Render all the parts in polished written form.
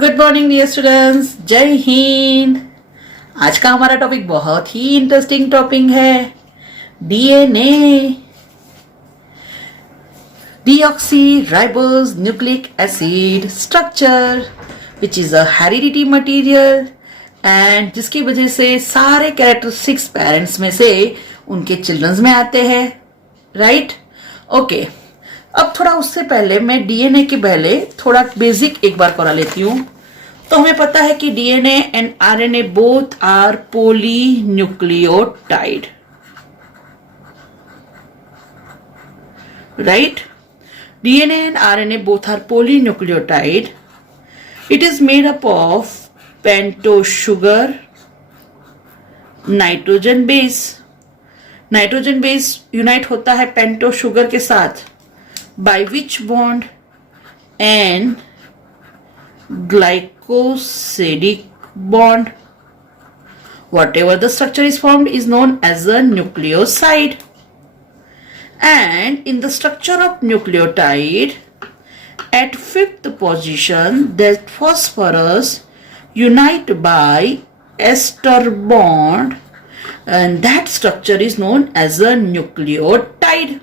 Good morning dear students, जय हिंद। आज का हमारा टॉपिक बहुत ही इंटरेस्टिंग टॉपिक है DNA, deoxy ribose nucleic acid structure which is a heredity material and जिसकी वजह से सारे कैरेक्टरिस्टिक्स पेरेंट्स में से उनके चिल्ड्रंस में आते हैं, राइट? ओके, अब थोड़ा उससे पहले मैं डीएनए के पहले थोड़ा बेसिक एक बार करा लेती हूं। तो हमें पता है कि DNA and RNA both are polynucleotide, right? DNA and RNA both are polynucleotide. It is made up of pentose sugar, nitrogen base. Nitrogen base unite होता है पेंटोज शुगर के साथ by which bond and glycosidic bond. Whatever the structure is formed is known as a nucleoside. And in the structure of nucleotide, at fifth position, that phosphorus unite by ester bond, and that structure is known as a nucleotide.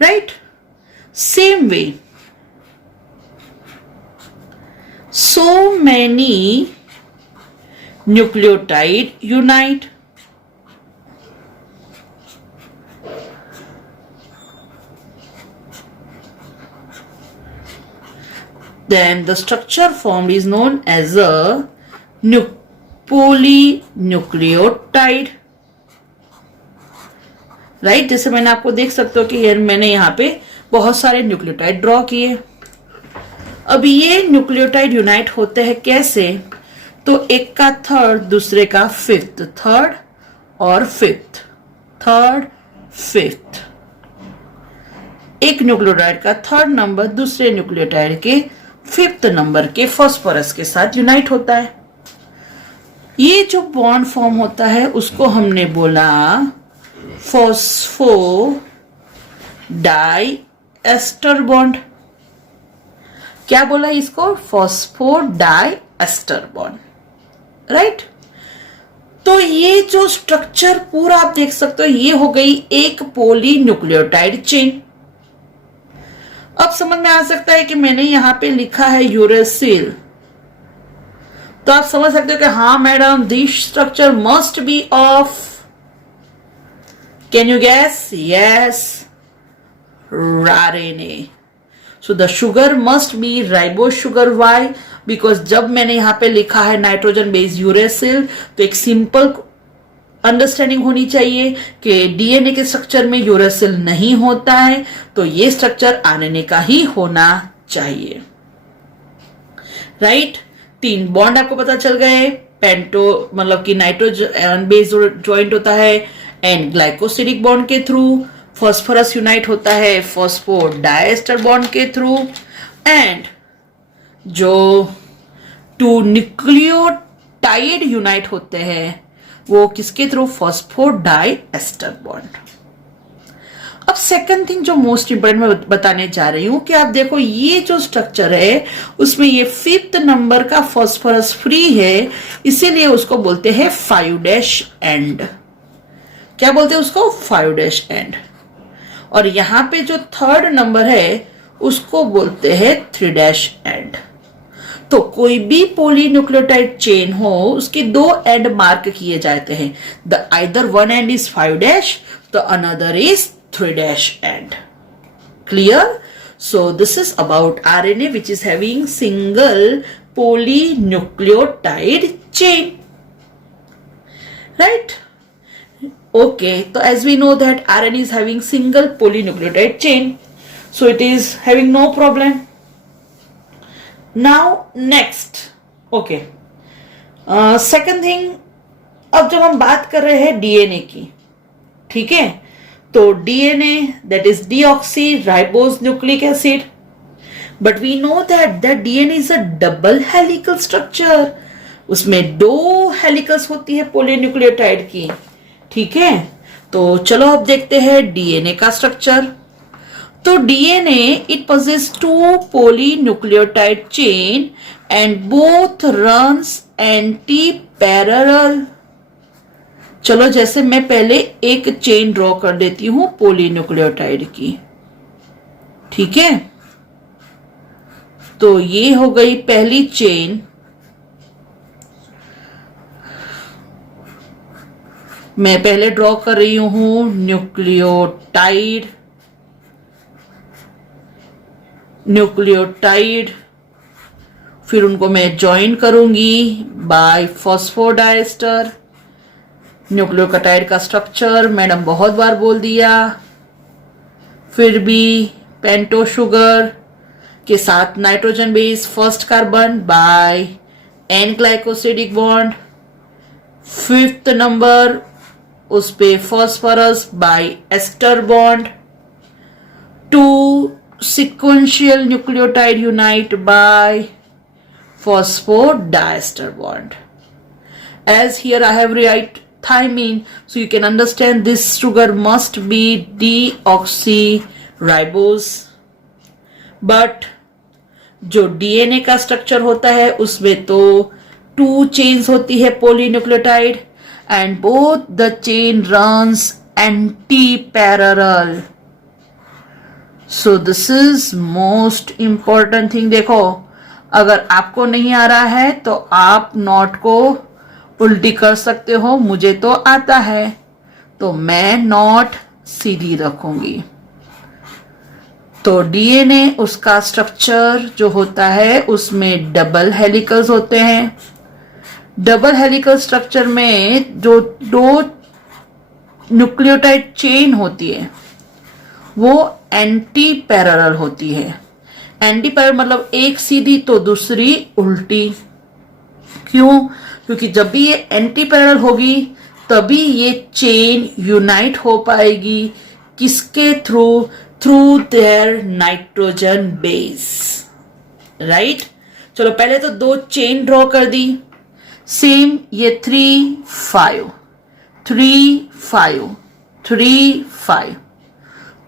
Right? Same way, so many nucleotide unite. Then the structure formed is known as a polynucleotide. Right? जैसे मैंने आपको देख सकते हो कि मैंने यहाँ पे बहुत सारे न्यूक्लियोटाइड ड्रॉ किए। अब ये न्यूक्लियोटाइड यूनाइट होते हैं कैसे? तो एक का थर्ड, दूसरे का फिफ्थ, थर्ड और फिफ्थ, थर्ड फिफ्थ। एक न्यूक्लियोटाइड का थर्ड नंबर दूसरे न्यूक्लियोटाइड के फिफ्थ नंबर के फॉस्फोरस के साथ यूनाइट होता है। ये जो बॉन्ड फॉर्म होता है उसको हमने बोला फॉस्फो डाई एस्टर बॉन्ड। क्या बोला इसको? Phosphodiester bond, right? तो ये जो स्ट्रक्चर पूरा आप देख सकते हो, ये हो गई एक पोलीन्यूक्लियोटाइड चेन। अब समझ में आ सकता है कि मैंने यहां पे लिखा है यूरेसिल, तो आप समझ सकते हो कि हाँ madam, this structure must be of, can you gas? Yes, RNA. So the sugar must be ribose sugar. Why? Because जब मैंने यहाँ पे लिखा है नाइट्रोजन बेस यूरेसिल, तो एक सिंपल अंडरस्टैंडिंग होनी चाहिए कि डीएनए के स्ट्रक्चर में यूरेसिल नहीं होता है, तो ये स्ट्रक्चर आरएनए का ही होना चाहिए, राइट? तीन बॉन्ड आपको पता चल गए। पेंटो मतलब कि नाइट्रोजन बेस ज्वाइंट होता है एंड ग्लाइकोसिडिक बॉन्ड के थ्रू। फॉस्फोरस यूनाइट होता है फॉस्फो डाइएस्टर बॉन्ड के थ्रू। एंड जो टू न्यूक्लियोटाइड यूनाइट होते हैं वो किसके थ्रू? Phospho diester bond. अब सेकंड थिंग जो मोस्ट इंपोर्टेंट मैं बताने जा रही हूं कि आप देखो, ये जो स्ट्रक्चर है उसमें ये फिफ्थ नंबर का फॉस्फोरस फ्री है, इसीलिए उसको बोलते हैं 5' एंड। क्या बोलते हैं उसको? 5' एंड। और यहां पे जो थर्ड नंबर है उसको बोलते हैं 3' एंड। तो कोई भी पोलीन्यूक्लियोटाइड चेन हो, उसके दो एंड मार्क किए जाते हैं। The either one and is 5' the another is 3' and. Clear? So this is about RNA which is having single polynucleotide chain, right? Okay, so as we know that RNA is having single polynucleotide chain, so it is having no problem. Now next, okay, second thing, अब जब हम बात कर रहे हैं DNA की, ठीक है, तो DNA that is deoxy ribose nucleic acid, but we know that DNA is a double helical structure. उसमें दो हेलिकल्स होती है पोलीन्यूक्लियोटाइड की, ठीक है? तो चलो अब देखते हैं डीएनए का स्ट्रक्चर। तो DNA it possess two polynucleotide chain and both runs anti-parallel. चलो जैसे मैं पहले एक चेन ड्रॉ कर देती हूं पोलीन्यूक्लियोटाइड की, ठीक है। तो ये हो गई पहली चेन, मैं पहले ड्रॉ कर रही हूं न्यूक्लियोटाइड, फिर उनको मैं ज्वाइन करूंगी बाय फॉस्फोडाइस्टर। न्यूक्लियोटाइड का स्ट्रक्चर मैडम बहुत बार बोल दिया, फिर भी पेंटो शुगर के साथ nitrogen base first carbon by N glycosidic bond, fifth number उस पे phosphorus by ester bond, two sequential nucleotide unite by phosphodiester bond. As here I have write thymine, so you can understand this sugar must be deoxyribose. But जो DNA का structure होता है उसमें तो 2 chains होती है polynucleotide and both the chain runs anti parallel. So this is most important thing. देखो अगर आपको नहीं आ रहा है तो आप नॉट को उल्टी कर सकते हो, मुझे तो आता है तो मैं नॉट सीधी रखूंगी. तो डीएनए उसका स्ट्रक्चर जो होता है उसमें डबल हेलिकल्स होते हैं. डबल हेलिकल स्ट्रक्चर में जो 2 न्यूक्लियोटाइड चेन होती है वो एंटी पैरेलल होती है. एंटी पैरेलल मतलब एक सीधी तो दूसरी उल्टी. क्यों? क्योंकि जब भी ये एंटी पैरेलल होगी तभी ये चेन यूनाइट हो पाएगी. किसके through? Through their nitrogen base. Right. चलो पहले तो 2 चेन ड्रॉ कर दी. सेम ये 3 5 3 5 3 5.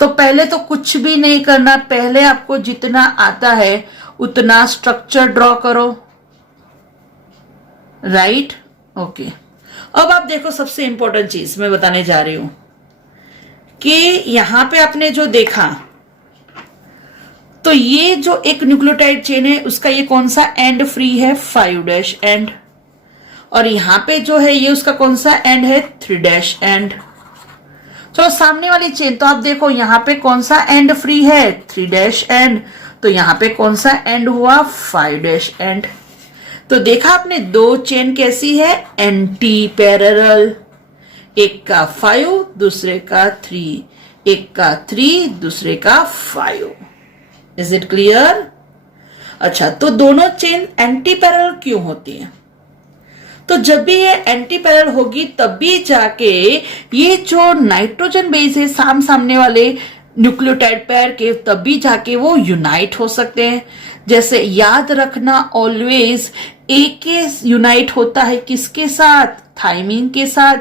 तो पहले तो कुछ भी नहीं करना, पहले आपको जितना आता है उतना स्ट्रक्चर ड्रॉ करो. राइट. ओके. अब आप देखो सबसे इंपॉर्टेंट चीज मैं बताने जा रही हूं कि यहां पे आपने जो देखा तो ये जो एक न्यूक्लियोटाइड चेन है उसका ये कौन सा एंड फ्री है? 5' एंड. और यहां पे जो है ये उसका कौन सा एंड है? 3' एंड. चलो सामने वाली चेन तो आप देखो यहां पे कौन सा एंड फ्री है? 3' एंड. तो यहां पे कौन सा एंड हुआ? 5' एंड. तो देखा आपने 2 चेन कैसी है? Anti parallel. एक का 5 दूसरे का 3, एक का 3 दूसरे का 5. Is it clear? अच्छा, तो दोनों चेन एंटी पैरेलल क्यों होती है? तो जब भी ये एंटी पैरेलल होगी तभी जाके ये जो नाइट्रोजन बेस है सामने वाले न्यूक्लियोटाइड पेयर के, तभी जाके वो यूनाइट हो सकते हैं. जैसे याद रखना ऑलवेज ए के यूनाइट होता है किसके साथ? थाइमिन के साथ.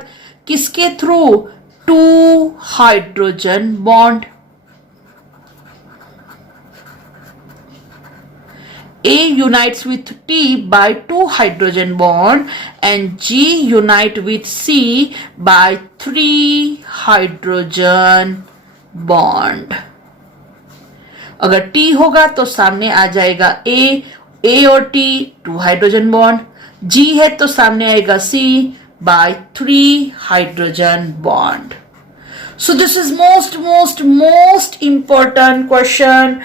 किसके through? 2 hydrogen bond. A unites with T by 2 hydrogen bond and G unite with C by 3 hydrogen bond. अगर T होगा तो सामने आ जाएगा A और T 2 हाइड्रोजन बॉन्ड. G है तो सामने आएगा C by 3 hydrogen bond. So this is most important question.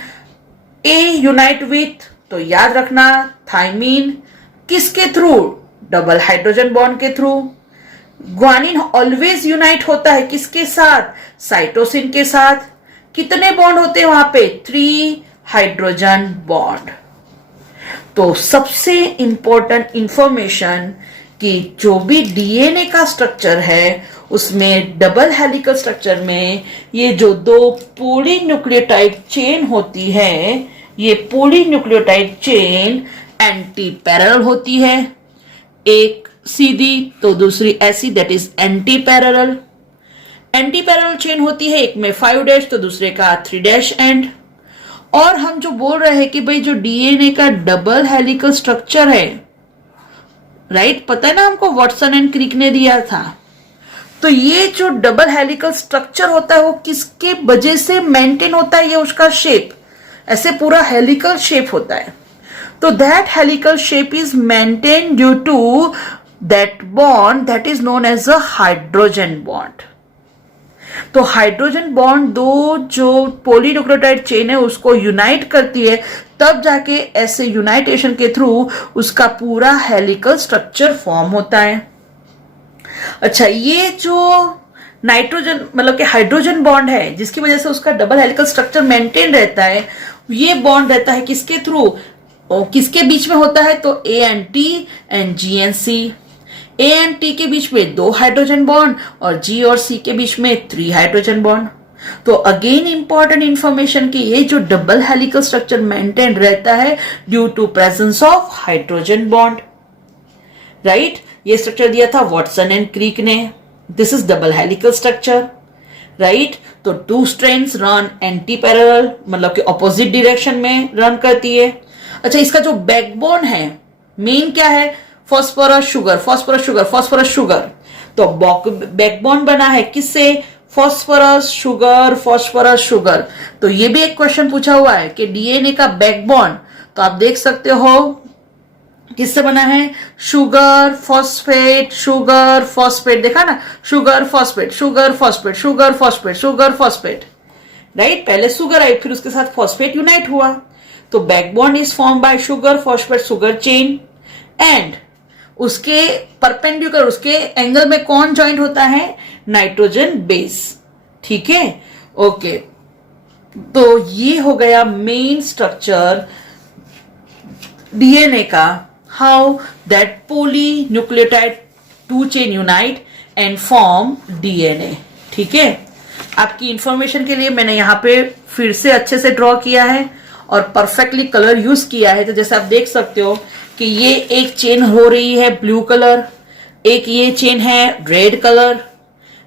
A unite with, तो याद रखना थाइमीन किसके थ्रू? डबल हाइड्रोजन बॉन्ड के थ्रू. ग्वानिन ऑलवेज यूनाइट होता है किसके साथ? साइटोसिन के साथ. कितने बॉन्ड होते हैं वहां पे? 3 हाइड्रोजन बॉन्ड. तो सबसे इंपॉर्टेंट इंफॉर्मेशन कि जो भी डीएनए का स्ट्रक्चर है उसमें डबल हेलिकल स्ट्रक्चर में ये जो 2 पॉलीन्यूक्लियोटाइड चेन होती है, ये पॉलीन्यूक्लियोटाइड चेन एंटी पैरेलल होती है. एक सीधी तो दूसरी ऐसी, that is anti parallel. Anti parallel chain होती है, एक में 5 डैश तो दूसरे का 3 डैश एंड। और हम जो बोल रहे हैं कि भाई जो डीएनए का डबल हेलिकल स्ट्रक्चर है, राइट, पता है ना हमको, वॉटसन एंड क्रिक ने दिया था। तो ये जो डबल हेलिकल स्ट्रक्चर होता है वो किसके वजह से मेंटेन होता है, ये उसका शेप ऐसे पूरा हेलिकल शेप होता है। तो that helical shape is maintain due to that bond that is known as a hydrogen bond. तो हाइड्रोजन बॉन्ड दो जो पॉलीन्यूक्लियोटाइड चेन है उसको यूनाइट करती है, तब जाके ऐसे यूनाइटेशन के थ्रू उसका पूरा हेलिकल स्ट्रक्चर फॉर्म होता है। अच्छा, ये जो नाइट्रोजन मतलब कि हाइड्रोजन बॉन्ड है जिसकी वजह से उसका डबल हेलिकल स्ट्रक्चर मेंटेन रहता है, ये बॉन्ड रहता है किसके थ्रू, किसके बीच में होता है, तो A and T and G and C. A and T के बीच में 2 हाइड्रोजन बॉन्ड और जी और सी के बीच में 3 हाइड्रोजन बॉन्ड। तो अगेन इंपॉर्टेंट इंफॉर्मेशन कि ये जो डबल हेलिकल स्ट्रक्चर मेंटेन रहता है due to presence of hydrogen bond, right. ये स्ट्रक्चर दिया था वॉटसन एंड क्रिक ने। This is double helical structure, right. तो 2 स्ट्रैंड्स रन एंटी पैरेलल, मतलब कि ऑपोजिट डायरेक्शन में रन करती है। अच्छा, इसका जो बैकबोन है मेन क्या है, phosphorus sugar, phosphorus sugar, phosphorus sugar. तो बैकबोन बना है किससे, फॉस्फोरस शुगर, फॉस्फोरस शुगर। तो ये भी एक क्वेश्चन पूछा हुआ है कि डीएनए का बैकबोन, तो आप देख सकते हो किससे बना है, शुगर फॉस्फेट, शुगर फॉस्फेट, देखा ना, sugar phosphate, sugar phosphate, sugar phosphate, sugar phosphate, right. पहले शुगर आई, फिर उसके साथ फॉस्फेट यूनाइट हुआ। तो backbone is form by sugar phosphate sugar chain and उसके परपेंडिकुलर, उसके एंगल में कौन ज्वाइंट होता है, नाइट्रोजन बेस, ठीक है, ओके। तो ये हो गया मेन स्ट्रक्चर डीएनए का, how that polynucleotide 2 chain unite and form DNA, ठीक है। आपकी इंफॉर्मेशन के लिए मैंने यहां पे फिर से अच्छे से ड्रॉ किया है और परफेक्टली कलर यूज किया है। तो जैसे आप देख सकते हो कि ये एक चेन हो रही है ब्लू कलर, एक ये चेन है रेड कलर,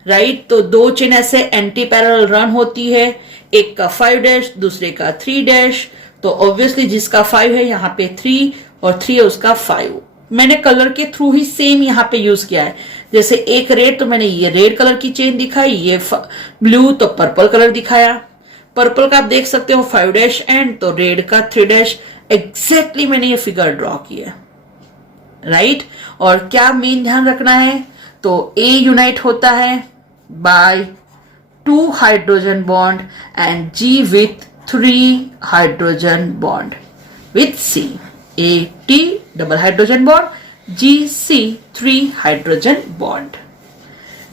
राइट। तो 2 चेन ऐसे एंटी पैरेलल रन होती है, एक का 5 डैश दूसरे का 3 डैश। तो ऑब्वियसली जिसका 5 है यहाँ पे 3 और 3 है उसका 5। मैंने कलर के थ्रू ही सेम यहाँ पे यूज किया है। जैसे एक रेड, तो मैंने ये रेड कलर की चेन दिखाई, ये ब्लू तो पर्पल कलर दिखाया। पर्पल का आप देख सकते हो 5 डैश एंड, तो रेड का 3 डैश। एग्जैक्टली मैंने ये फिगर ड्रॉ किया, राइट। और क्या मेन ध्यान रखना है, तो ए यूनाइट होता है by 2 hydrogen bond and G with 3 hydrogen bond with C. A T double hydrogen bond, G C 3 hydrogen bond.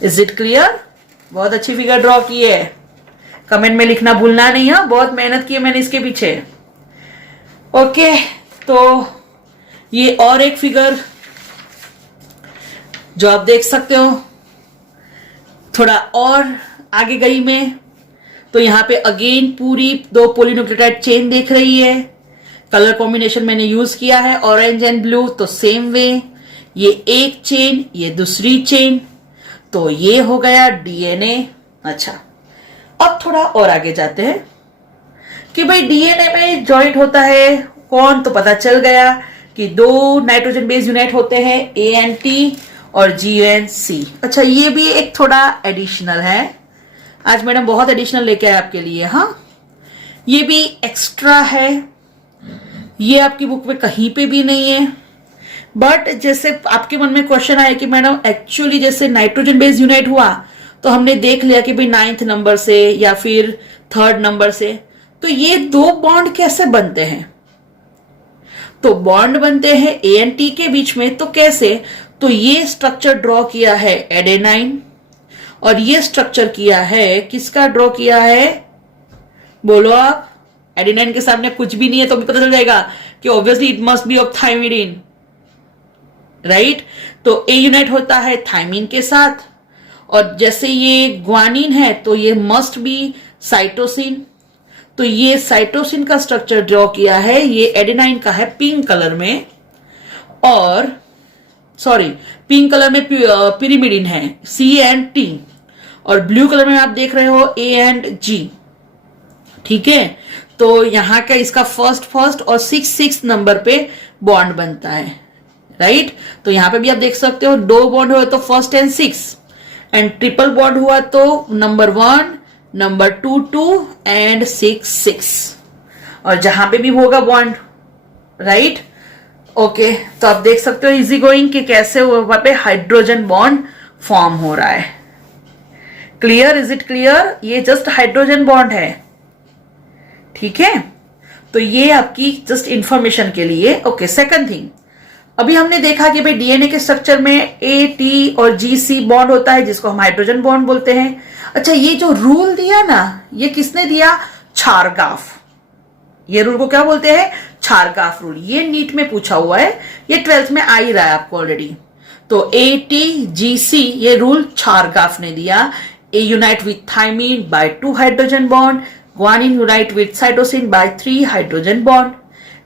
Is it clear? बहुत अच्छी फिगर ड्रॉ की है, कमेंट में लिखना भूलना नहीं है, बहुत मेहनत की है मैंने इसके पीछे, ओके। तो ये और एक फिगर जो आप देख सकते हो, थोड़ा और आगे गई मैं, तो यहां पे अगेन पूरी 2 पॉलीन्यूक्लियोटाइड चेन देख रही है। कलर कॉम्बिनेशन मैंने यूज किया है ऑरेंज एंड ब्लू। तो सेम वे, ये एक चेन, ये दूसरी चेन, तो ये हो गया डीएनए। अच्छा, अब थोड़ा और आगे जाते हैं कि भाई डीएनए में ज्वाइंट होता है कौन, तो पता चल गया कि 2 नाइट्रोजन बेस यूनाइट होते हैं, ए एंड टी और जी एंड सी। अच्छा, ये भी एक थोड़ा एडिशनल है, आज मैडम बहुत एडिशनल लेके आए आपके लिए। हाँ, ये भी एक्स्ट्रा है, ये आपकी बुक में कहीं पे भी नहीं है। बट जैसे आपके मन में क्वेश्चन आया कि मैडम एक्चुअली जैसे नाइट्रोजन बेस यूनाइट हुआ तो हमने देख लिया कि भाई 9th नंबर से या फिर 3rd नंबर से, तो ये 2 बॉन्ड कैसे बनते हैं, तो बॉन्ड बनते हैं ए एंड टी के बीच में। तो कैसे, तो ये स्ट्रक्चर ड्रॉ किया है एडेनाइन और ये स्ट्रक्चर किया है, किसका ड्रॉ किया है, बोलो आप। एडेनाइन के सामने कुछ भी नहीं है तो भी पता चल जाएगा कि obviously it must be of thymidine, right. तो ए यूनाइट होता है थायमिन के साथ, और जैसे ये ग्वानिन है तो ये मस्ट बी साइटोसिन। तो ये साइटोसिन का स्ट्रक्चर ड्रॉ किया है, ये एडेनाइन का है पिंक कलर में, और सॉरी पिंक कलर में पिरिमिडिन है सी एंड टी, और ब्लू कलर में आप देख रहे हो ए एंड जी। ठीक है, तो यहां का इसका फर्स्ट और 6 नंबर पे बॉन्ड बनता है, राइट। तो यहां पे भी आप देख सकते हो 2 बॉन्ड हुए तो first and 6, and triple bond हुआ तो नंबर 1, नंबर 2 एंड 6। और जहां पे भी होगा बॉन्ड, राइट। ओके, तो आप देख सकते हो इजी गोइंग कि कैसे वहां पे हाइड्रोजन बॉन्ड फॉर्म हो रहा है। Clear, is it clear? ये जस्ट हाइड्रोजन बॉन्ड है, ठीक है। तो ये आपकी जस्ट इंफॉर्मेशन के लिए। ओके, सेकंड थिंग, अभी हमने देखा कि भाई डीएनए के स्ट्रक्चर में ए टी और जी सी बॉन्ड होता है जिसको हम हाइड्रोजन बॉन्ड बोलते हैं। अच्छा, ये जो रूल दिया ना, ये किसने दिया? चारगाफ। ये रूल को क्या बोलते हैं? चारगाफ रूल। ये नीट में पूछा हुआ है, ये 12th में आ ही रहा है आपको ऑलरेडी। तो ए टी जी सी ये रूल चारगाफ ने दिया। A unite with thymine by 2 hydrogen bond, guanine unite with cytosine by 3 hydrogen bond.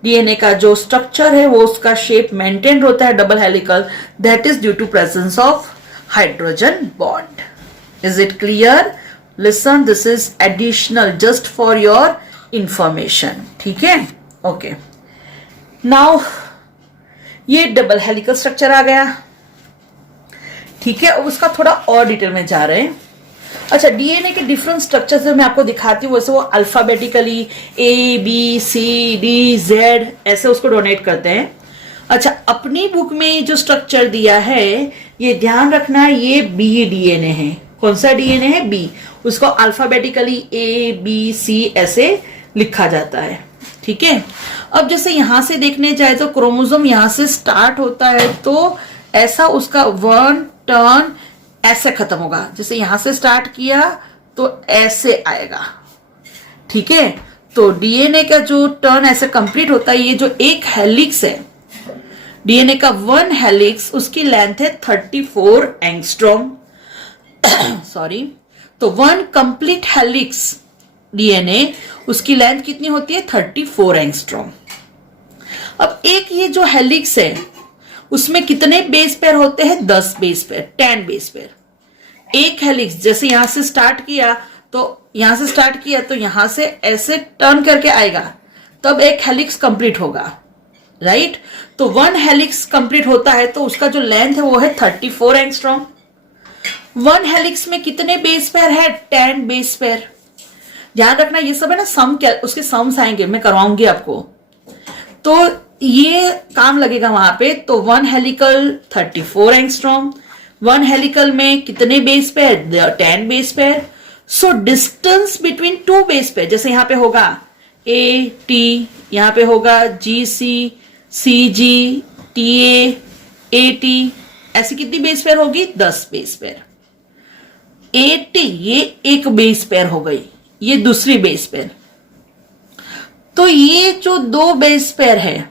DNA का जो स्ट्रक्चर है वो उसका शेप मेंटेन होता है double helical, that is due to presence of hydrogen bond. Is it clear? Listen, this is additional just for your information, ठीक है। Okay, now ये डबल हेलिकल स्ट्रक्चर आ गया, ठीक है। अब उसका थोड़ा और डिटेल में जा रहे हैं। अच्छा, डीएनए के डिफरेंट स्ट्रक्चर्स मैं आपको दिखाती हूँ, वैसे वो alphabetically A B C D Z ऐसे उसको डोनेट करते हैं। अच्छा, अपनी बुक में जो स्ट्रक्चर दिया है ये ध्यान रखना, ये बी डीएनए है। कौन सा डीएनए है? बी। उसको अल्फाबेटिकली ए बी सी ऐसे लिखा जाता है, ठीक है। अब जैसे यहां से देखने जाए तो क्रोमोसोम यहां से स्टार्ट होता है तो ऐसा उसका 1 टर्न ऐसे खत्म होगा। जैसे यहां से स्टार्ट किया तो ऐसे आएगा, ठीक है। तो डीएनए का जो टर्न ऐसे कंप्लीट होता है, ये जो एक हेलिक्स है डीएनए का 1 हेलिक्स, उसकी लेंथ है 34 एंगस्ट्रॉम। सॉरी, तो 1 कंप्लीट हेलिक्स डीएनए उसकी लेंथ कितनी होती है? 34 एंगस्ट्रॉम। अब एक ये जो हेलिक्स है उसमें कितने बेस पेयर होते हैं? 10 बेस पेयर, 10 बेस पेयर। एक हेलिक्स जैसे यहां से स्टार्ट किया तो यहां से ऐसे टर्न करके आएगा, तब एक हेलिक्स कंप्लीट होगा, राइट। तो 1 हेलिक्स कंप्लीट होता है तो उसका जो लेंथ है वो है 34 एंगस्ट्रॉम। 1 हेलिक्स में कितने बेस पेयर है? 10 बेस पेयर। ध्यान रखना, ये सब है ना सम, उसके सम्स आएंगे, मैं करवाऊंगी आपको, तो ये काम लगेगा वहां पे। तो 1 हेलिकल 34 एंगस्ट्रॉम, 1 हेलिकल में कितने base pair? 10 base pair. So distance between 2 base pair, जैसे यहां पे होगा ए टी, यहां पे होगा जी सी, सी जी, टी ए टी, ऐसी कितनी बेस पेयर होगी? 10 बेस पेयर। ए टी ये एक बेस पेयर हो गई, ये दूसरी बेस पेयर। तो ये जो 2 बेस पेयर है,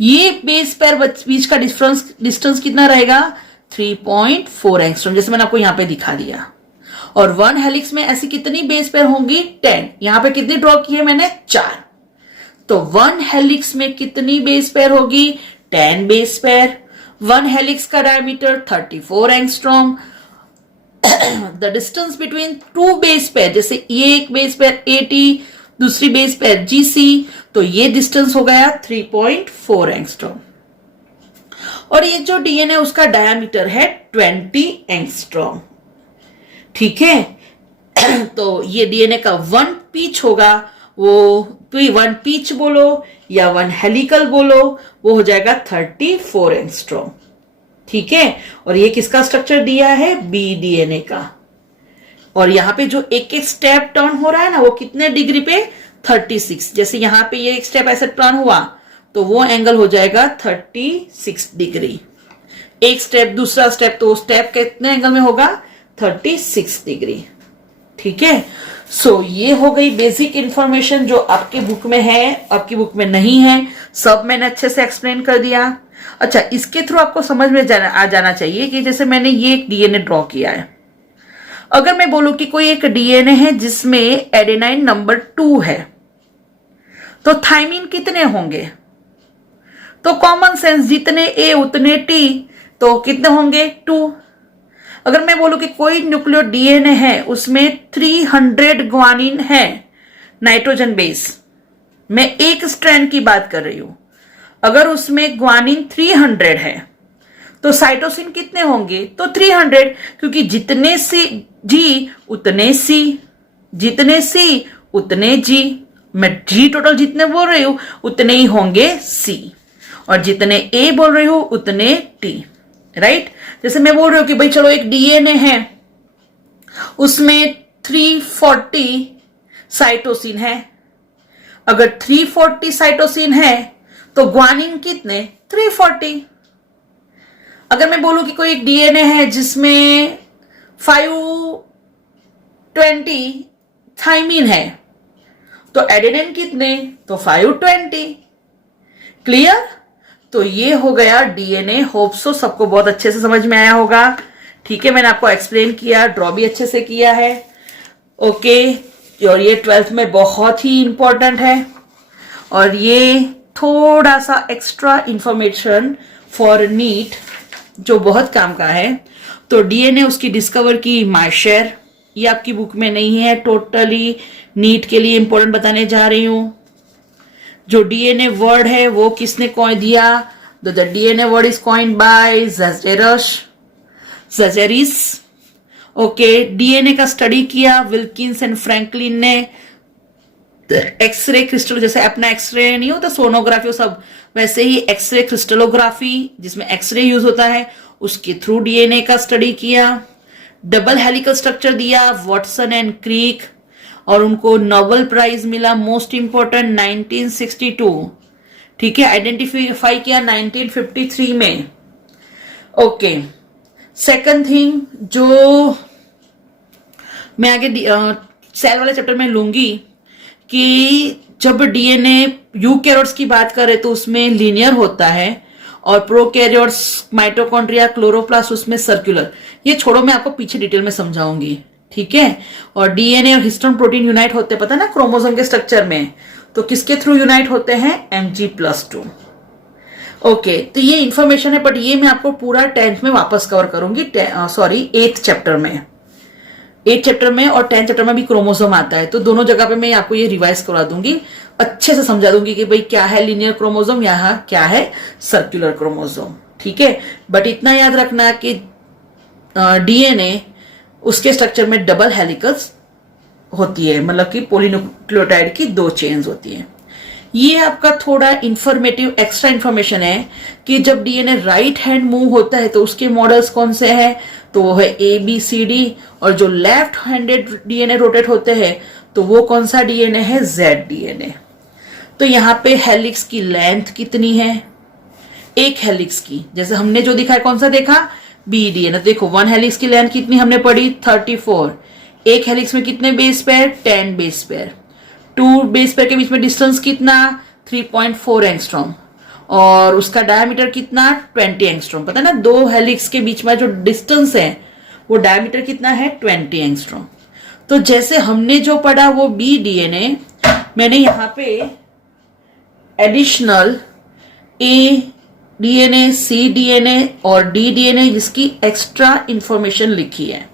ये बेस पेयर बीच का डिस्टेंस कितना रहेगा? 3.4 एंगस्ट्रॉम, जैसे मैंने आपको यहां पे दिखा दिया। और 1 हेलिक्स में ऐसी कितनी बेस पेयर होंगी? 10। यहां पे कितनी ड्रॉ की है मैंने? 4। तो 1 हेलिक्स में कितनी बेस पेयर होगी? 10 बेस पेयर। 1 हेलिक्स का diameter 34 angstrom. The distance between 2 base pair, जैसे ये एक बेस पेयर ए टी, दूसरी बेस पेयर जीसी, तो ये डिस्टेंस हो गया 3.4 एंगस्ट्रॉम। और ये जो डीएनए उसका डायमीटर है 20 एंगस्ट्रॉम, ठीक है। तो ये डीएनए का 1 पीच होगा, वो 1 पीच बोलो या 1 हेलिकल बोलो, वो हो जाएगा 34 एंगस्ट्रॉम, ठीक है। और ये किसका स्ट्रक्चर दिया है? बी डीएनए का। और यहां पे जो एक एक स्टेप टर्न हो रहा है ना, वो कितने डिग्री पे? 36। जैसे यहां पे ये एक स्टेप ऐसे टर्न हुआ तो वो एंगल हो जाएगा 36 डिग्री। एक स्टेप, दूसरा स्टेप, तो स्टेप कितने एंगल में होगा? 36 डिग्री, ठीक है। सो ये हो गई बेसिक इंफॉर्मेशन जो आपके बुक में है, आपकी बुक में नहीं है, सब मैंने अच्छे से एक्सप्लेन कर दिया। अच्छा, इसके थ्रू आपको समझ में आ जाना चाहिए कि जैसे मैंने ये एक डीएनए ड्रॉ किया है, अगर मैं बोलूं कि कोई एक डीएनए है जिसमें एडेनाइन नंबर 2 है, तो थाइमीन कितने होंगे? तो कॉमन सेंस, जितने ए उतने टी, तो कितने होंगे? 2। अगर मैं बोलूं कि कोई न्यूक्लियो डीएनए है उसमें 300 ग्वानिन है नाइट्रोजन बेस, मैं एक स्ट्रैंड की बात कर रही हूं, अगर उसमें ग्वानिन 300 है तो साइटोसिन कितने होंगे? तो 300, क्योंकि जितने सी जी उतने सी, जितने सी उतने जी, मैं जी टोटल जितने बोल रही हूं उतने ही होंगे सी, और जितने ए बोल रही हूं उतने टी, राइट। जैसे मैं बोल रही हूं कि भाई चलो एक डीएनए है उसमें 340 साइटोसिन है, अगर 340 साइटोसिन है तो ग्वानिन कितने? 340। अगर मैं बोलूं कि कोई एक डीएनए है जिसमें 520 थाइमिन है तो एडेनिन कितने? तो 520। क्लियर? तो ये हो गया डीएनए। होप सो सबको बहुत अच्छे से समझ में आया होगा। ठीक है, मैंने आपको एक्सप्लेन किया, ड्रॉ भी अच्छे से किया है। ओके, और ये 12th में बहुत ही इंपॉर्टेंट है, और ये थोड़ा सा एक्स्ट्रा इंफॉर्मेशन फॉर नीट जो बहुत काम का है। तो डीएनए उसकी डिस्कवर की मार्शेर, ये आपकी बुक में नहीं है, टोटली नीट के लिए इंपॉर्टेंट बताने जा रही हूं। जो डीएनए वर्ड है वो किसने कॉइन दिया? The DNA word is coined by ज़ेज़ेरिस। ओके, डीएनए का स्टडी किया विल्किंस एंड फ्रैंकलिन ने। एक्सरे क्रिस्टल, जैसे अपना एक्सरे नहीं होता सोनोग्राफी, सब वैसे ही एक्सरे क्रिस्टलोग्राफी जिसमें एक्सरे यूज होता है, उसके थ्रू डीएनए का स्टडी किया। डबल हेलिकल स्ट्रक्चर दिया वॉटसन एंड क्रीक, और उनको नोबेल प्राइज मिला मोस्ट इंपोर्टेंट 1962। ठीक है, आइडेंटिफाई किया 1953 में। ओके, सेकंड थिंग जो मैं आगे सेल वाले चैप्टर में लूंगी कि जब डीएनए यूकैरियोट्स की बात करें तो उसमें लीनियर होता है, और प्रोकैरियोट्स माइटोकॉन्ड्रिया क्लोरोप्लास्ट उसमें सर्कुलर। ये छोड़ो, मैं आपको पीछे डिटेल में समझाऊंगी। ठीक है, और डीएनए और हिस्टोन प्रोटीन यूनाइट होते हैं, पता ना, क्रोमोसोम के स्ट्रक्चर में, तो किसके थ्रू यूनाइट होते हैं? Mg+2। ओके, तो ये इंफॉर्मेशन है, बट ये मैं आपको पूरा 10th में वापस कवर करूंगी, 8th चैप्टर में। 8th चैप्टर में और 10th चैप्टर में भी क्रोमोसोम आता है, तो दोनों जगह पे मैं आपको ये रिवाइज करवा दूंगी, अच्छे से समझा दूंगी कि भाई क्या है लीनियर क्रोमोसोम, यहाँ क्या है सर्कुलर क्रोमोसोम। ठीक है, बट इतना याद रखना कि डीएनए उसके स्ट्रक्चर में डबल हेलिकल्स होती है, मतलब कि पॉलीन्यूक्लियोटाइड की 2 चेन्स होती है। ये आपका थोड़ा इंफॉर्मेटिव एक्स्ट्रा इंफॉर्मेशन है कि जब डीएनए राइट हैंड मूव होता है तो उसके मॉडल्स कौन से हैं? तो वो है ABCD, और जो लेफ्ट हैंडेड डीएनए रोटेट होते हैं तो वो कौन सा डीएनए है? Z DNA. तो यहाँ पे हेलिक्स की लेंथ कितनी है? एक हेलिक्स की, जैसे हमने जो दिखा है, कौन सा देखा? B DNA. देखो 1 हेलिक्स की लेंथ कितनी हमने पढ़ी? 34। एक हेलिक्स में कितने base pair? 10 base pair. 2 base pair के बीच में डिस्टेंस कितना? 3.4 एंगस्ट्रॉम, और उसका डायमीटर कितना? 20 एंगस्ट्रॉम। पता ना, 2 हेलिक्स के बीच में जो डिस्टेंस है वो डायमीटर कितना है? 20 एंगस्ट्रॉम। तो जैसे हमने जो पढ़ा वो B डीएनए, मैंने यहाँ पे additional A DNA, C DNA और D डीएनए जिसकी एक्स्ट्रा इंफॉर्मेशन लिखी है।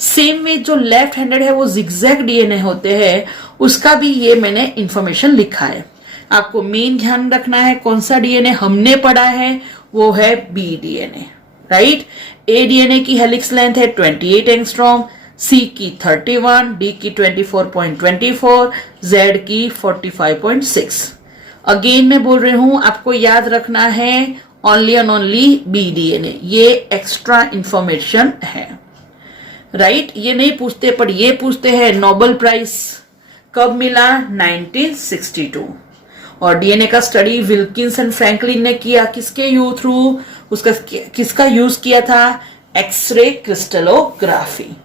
सेम वे जो लेफ्ट हैंडेड है वो जिगजैग डीएनए होते हैं, उसका भी ये मैंने इंफॉर्मेशन लिखा है। आपको मेन ध्यान रखना है कौन सा डीएनए हमने पढ़ा है, वो है B DNA, right. A DNA की हेलिक्स लेंथ है 28 एंगस्ट्रॉम, C की 31, D की 24.24, Z की 45.6। अगेन मैं बोल रही हूं, आपको याद रखना है only and only B DNA, ये एक्स्ट्रा इंफॉर्मेशन है, राइट। ये नहीं पूछते, पर ये पूछते हैं नोबेल प्राइज कब मिला? 1962। और डीएनए का स्टडी विल्किंस एंड फ्रैंकलिन ने किया, किसके थ्रू? उसका किसका यूज किया था? X ray crystallography.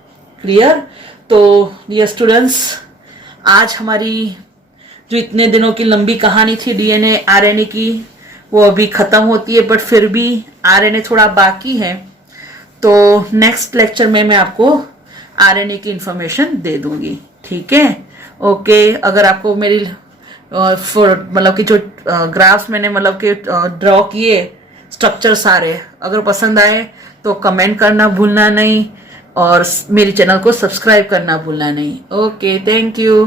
क्लियर? तो डियर स्टूडेंट्स, आज हमारी जो इतने दिनों की लंबी कहानी थी डीएनए आरएनए की, वो अभी खत्म होती है, बट फिर भी आरएनए थोड़ा बाकी है। तो नेक्स्ट लेक्चर में मैं आपको आरएनए की इंफॉर्मेशन दे दूंगी। ठीक है, ओके। अगर आपको मेरी मतलब कि जो ग्राफ्स मैंने मतलब कि ड्रॉ किए स्ट्रक्चर सारे। अगर पसंद आए तो कमेंट करना भूलना नहीं और मेरे चैनल को सब्सक्राइब करना भूलना नहीं। Okay, thank you.